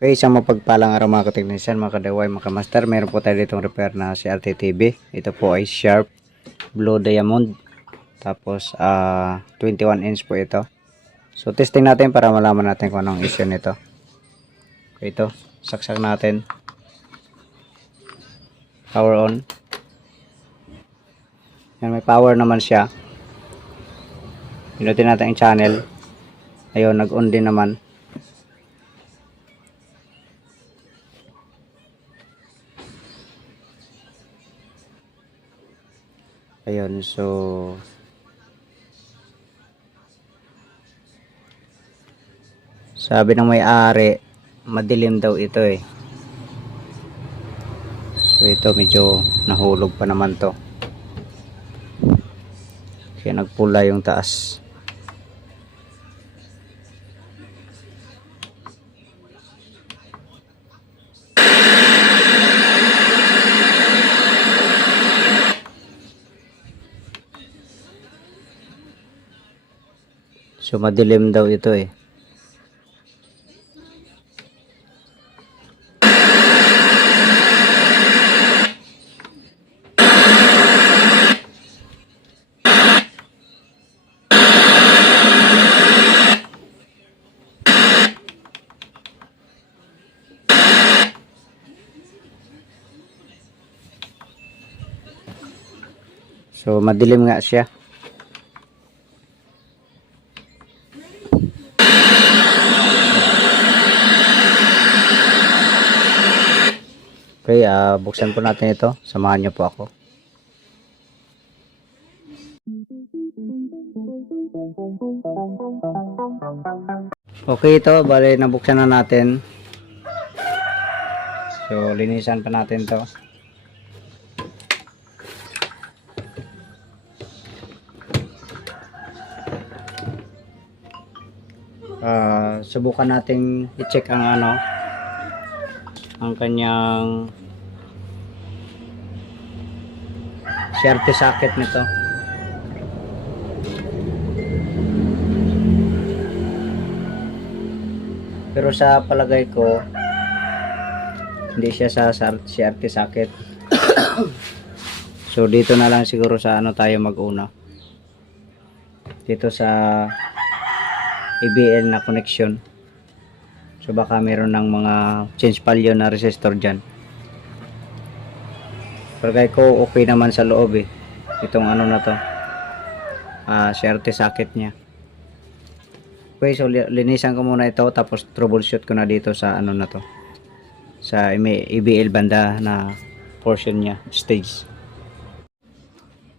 Okay, isang mapagpalang araw mga kateknisyan, mga kadaway, mga kamaster. Meron po tayo ditong repair na si RTTV. Ito po ay Sharp Blue Diamond. Tapos 21 inch po ito. So testing natin para malaman natin kung anong issue nito. Okay, ito, saksak natin. Power on. Yan, may power naman siya. Pinutin natin yung channel. Ayun, nag-on din naman. Ayun, so sabi ng may-ari, madilim daw ito eh. So ito medyo nahulog pa naman to. Kaya nagpula yung taas. So madilim daw ito eh. So madilim nga siya. Okay, buksan po natin ito. Samahan niyo po ako. Okay, ito, bale nabuksan na natin. So linisan pa natin to. Subukan nating i-check ang kanyang CRT socket nito. Pero sa palagay ko hindi siya sa CRT socket. So dito na lang siguro sa tayo mag-una. Dito sa ABL na connection. So baka meron ng mga change value na resistor dyan. Palagay ko okay naman sa loob eh. Itong na to. CRT socket niya. Okay, so linisan ko muna ito tapos troubleshoot ko na dito sa na to. Sa ABL banda na portion niya, stage.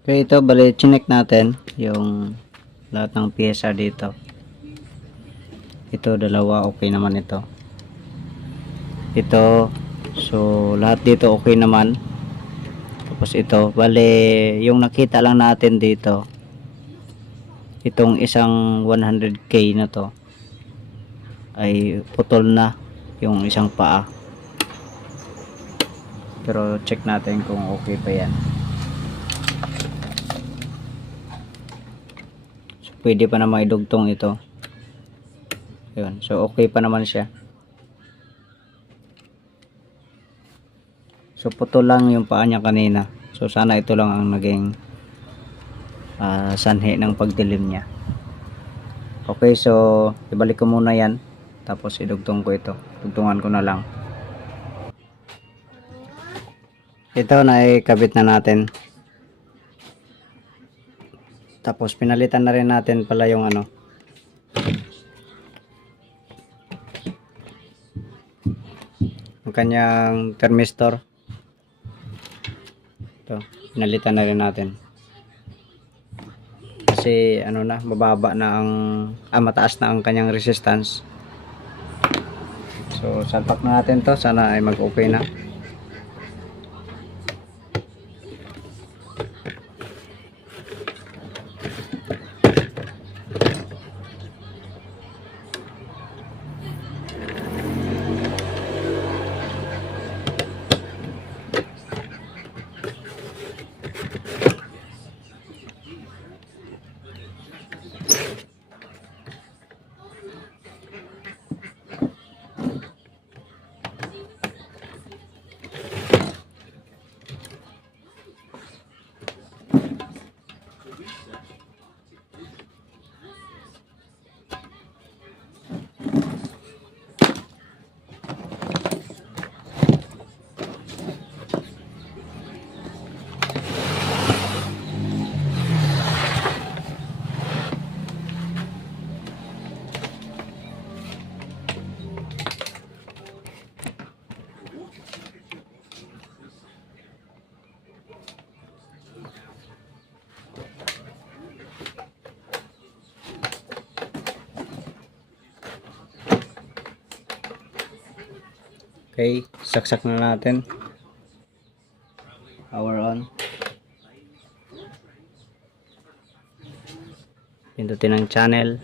Okay, ito bali chinek natin yung lahat ng pyesa dito. Ito dalawa okay naman ito. Ito so lahat dito okay naman. Tapos ito bali yung nakita lang natin dito itong isang 100k na to ay putol na yung isang paa. Pero check natin kung okay pa yan. So pwede pa na maidugtong ito. Yun. So okay pa naman siya. So putol lang yung paa niya kanina. So sana ito lang ang naging sanhi ng pagdilim niya. Okay, so ibalik ko muna yan. Tapos idugtong ko ito. Dugtungan ko na lang. Ito na ikabit na natin. Tapos pinalitan na rin natin pala yung ang kanyang thermistor. Ito, pinalitan na rin natin. Kasi mababa na mataas na ang kanyang resistance. So salpak na natin to, sana ay mag-okay na. Okay, saksak na natin. Power on. Pindutin ang channel.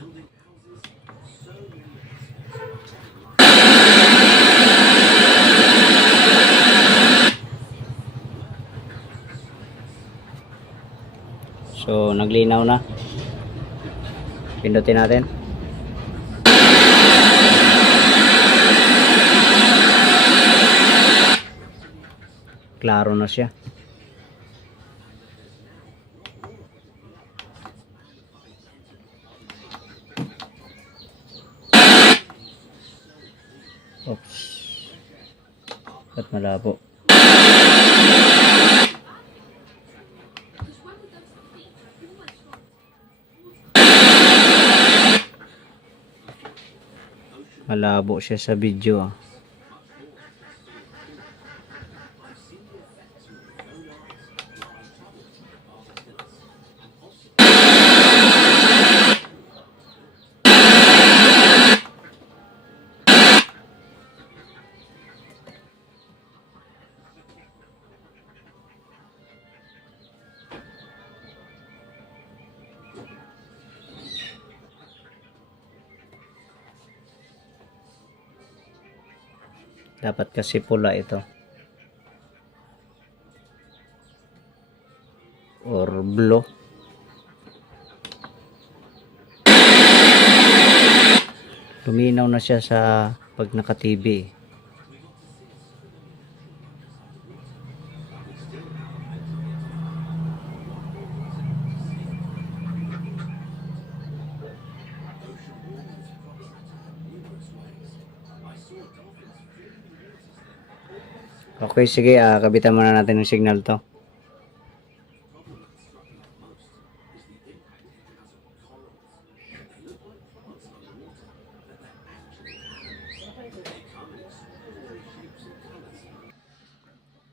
So, naglinaw na. Pindutin natin. Klaro na siya. Oops. Ba't malabo? Malabo siya sa video. Dapat kasi pula ito. Or blue. Luminaw na siya sa pag naka-TV. Okay, sige, kabitan muna natin ng signal to.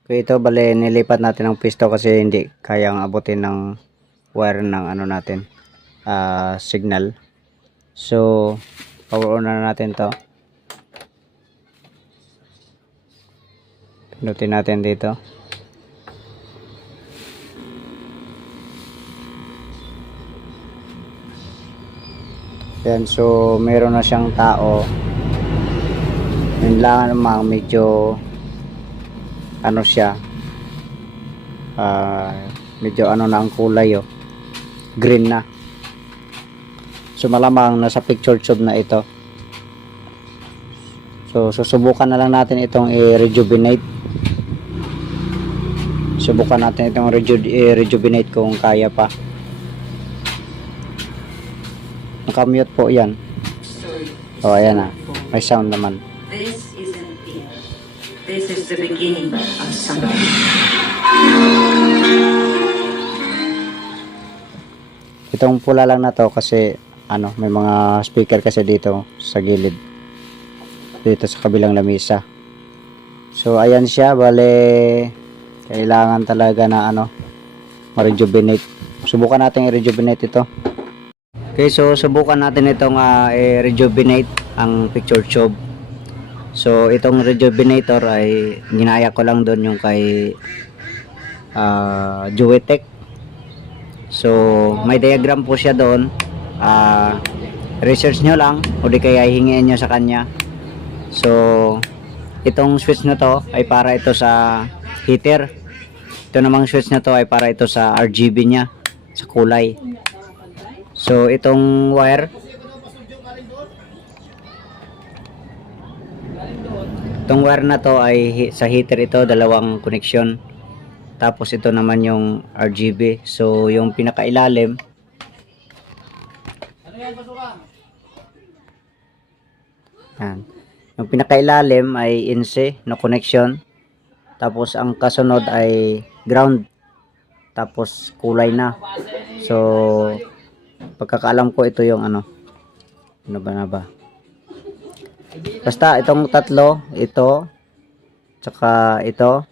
Okay, ito bale nilipat natin ang pisto kasi hindi kayang abutin ng wire ng ano natin, signal. So, power on na natin to. Pindutin natin dito. Yan, so meron na siyang tao. Yun lang namang medyo ano siya, medyo ano na ang kulay, oh, green na. So malamang nasa picture tube na ito. So susubukan na lang natin itong i-rejuvenate. Subukan natin itong rejuvenate kung kaya pa. Nakamute po yan. O, ayan na. May sound naman. This isn't it. This is the beginning of something. Itong pula lang na to kasi ano, may mga speaker kasi dito sa gilid. Dito sa kabilang lamisa. So, ayan siya. Bale, kailangan talaga na ano, ma-rejuvenate. Subukan natin i-rejuvenate ito. Okay, so subukan natin itong i-rejuvenate ang picture tube. So itong rejuvenator ay ginaya ko lang doon yung kay Juwetech. So may diagram po siya doon. Research nyo lang o di kaya hingin nyo sa kanya. So itong switch na to ay para ito sa heater. Ito namang switch na to ay para ito sa RGB nya, sa kulay. So itong wire, na to ay sa heater ito, dalawang connection. Tapos ito naman yung RGB. So yung pinakailalim, yan. Yung pinakailalim ay INC, no connection. Tapos ang kasunod ay ground. Tapos kulay na. So pagkakaalam ko ito yung ano na ba. Basta itong tatlo, ito, tsaka ito,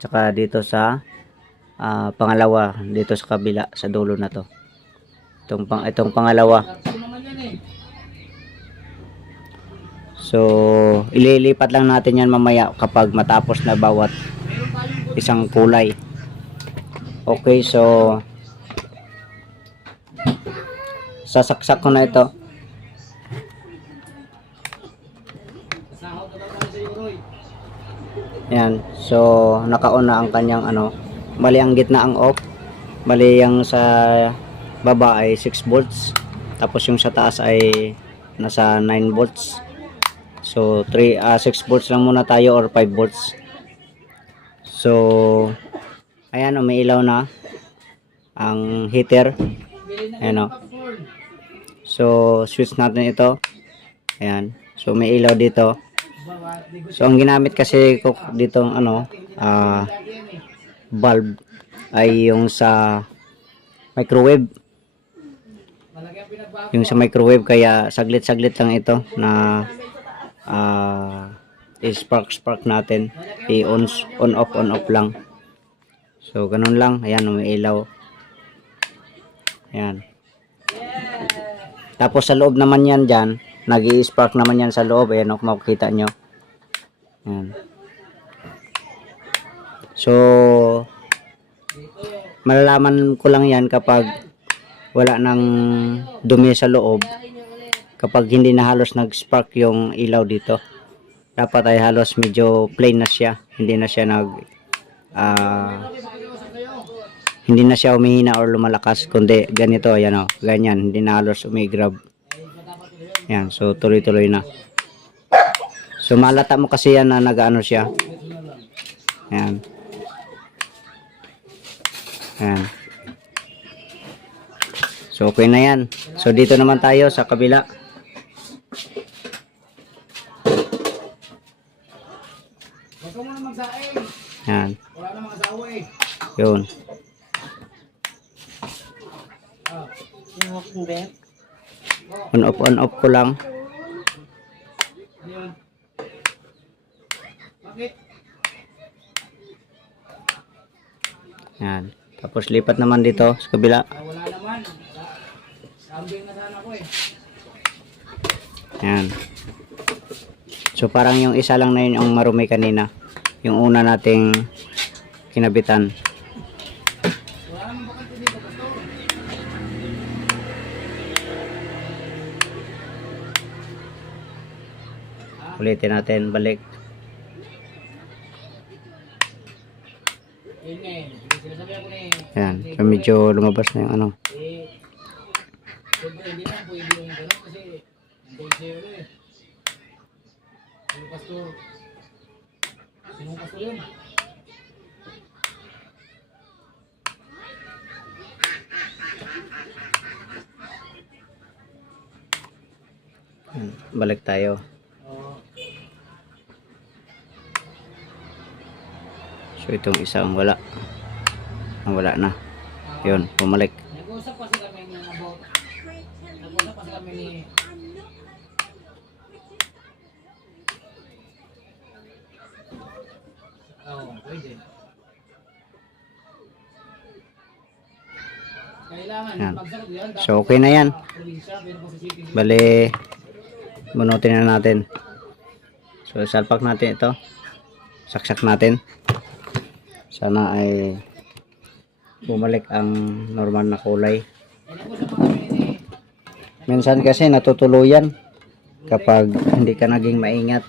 tsaka dito sa pangalawa, dito sa kabila, sa dulo na to. Itong pangalawa. So, ililipat lang natin yan mamaya kapag matapos na bawat isang kulay. Okay, so sasaksak ko na ito. Yan. So, naka-on na ang kanyang ano. Bali ang gitna ang off. Bali yung sa baba ay 6 volts. Tapos yung sa taas ay nasa 9 volts. So, 6 volts lang muna tayo or 5 volts. So, ayan, umiilaw na ang heater. Ayan o. So, switch natin ito. Ayan. So, may ilaw dito. So, ang ginamit kasi ko dito ano, bulb ay yung sa microwave. Yung sa microwave, kaya saglit-saglit lang ito na i-spark natin. I-on off lang. So, ganun lang. Ayan, umiilaw. Ayan. Tapos sa loob naman yan dyan, nag-i-spark naman yan sa loob. Ayan, kung makikita nyo. Ayan. So, malalaman ko lang yan kapag wala nang dumi sa loob. Kapag hindi na halos nag-spark yung ilaw dito. Dapat ay halos medyo plain na siya. Hindi na siya hindi na siya umihina or lumalakas, kundi ganito, ayan o, ganyan, hindi na halos umigrab. Yan, so tuloy-tuloy na. So malata mo kasi yan na nag-ano siya. Yan. Yan. So okay na yan. So dito naman tayo sa kabila. Yan. Yun. On off ko lang. Yan. Tapos lipat naman dito sa kabila. Yan. So parang yung isa lang na yun ang marumi kanina. Yung una nating kinabitan. Ulitin natin, balik. Yan, so medyo lumabas na yung ano. Yan, balik tayo. So itong isa ang wala. Ang wala na. Yun, bumalik. Nag-usap kasi kami ni about. Nag-usap kasi kami ni pwede. Kailangan Yan. magsagot yan. So okay na yan. Bali, bunutin na natin. So salpak natin ito. Saksak natin. Sana ay bumalik ang normal na kulay. Minsan kasi natutuluyan kapag hindi ka naging maingat.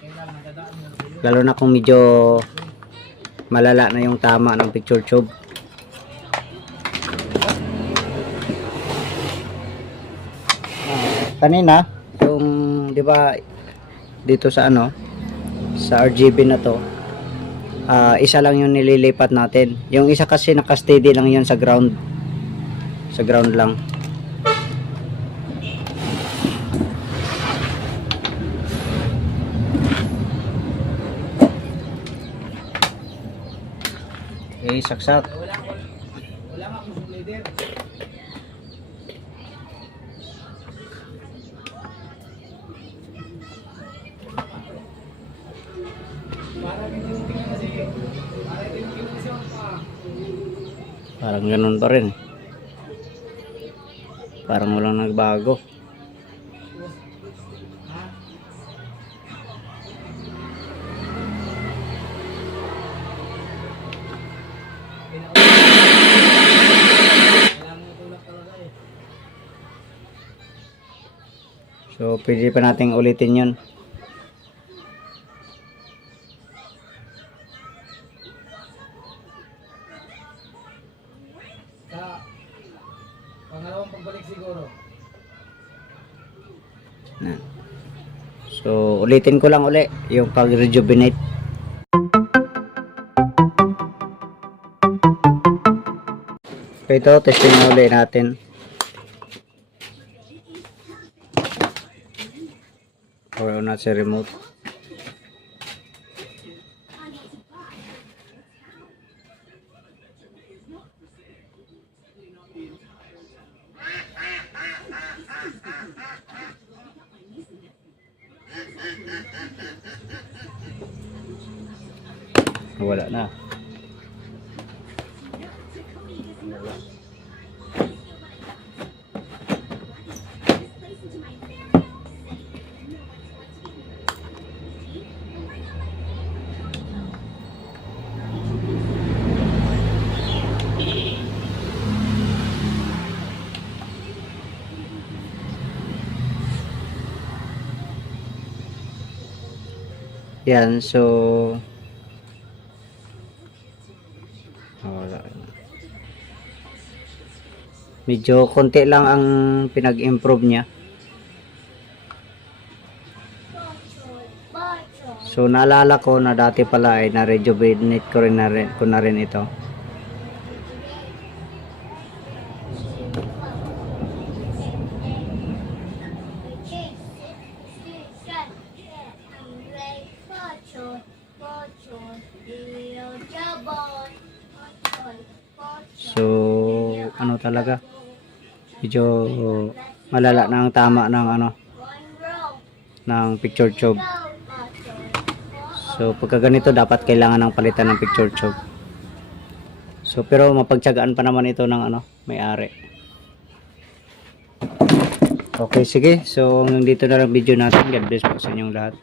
Lalo na kung medyo malala na yung tama ng picture tube. Kanina, yung 'di ba dito sa ano, sa RGB na to, isa lang yung nililipat natin. Yung isa kasi naka-steady lang yun sa ground. Sa ground lang. Okay, saksak. Wala nga kung leader. Parang ganun pa rin. Parang walang nagbago. So, pwede pa nating ulitin yun. Sa pangalawang pagbalik siguro. Na. So, ulitin ko lang uli yung pag-rejuvenate. So, ito, testing na uli natin. Or not sa remote. Wala na. Yan, so wala. Medyo konti lang ang pinag-improve niya. So naalala ko na dati pala ay na-rejuvenate ko na rin ito. So ano talaga? Medyo malala na ang tama ng ano ng picture tube. So pagka ganito dapat kailangan ng palitan ng picture tube. So pero mapagtiyagaan pa naman ito ng ano, may-ari. Okay, sige. So hanggang dito na lang video natin. God bless po sa inyong lahat.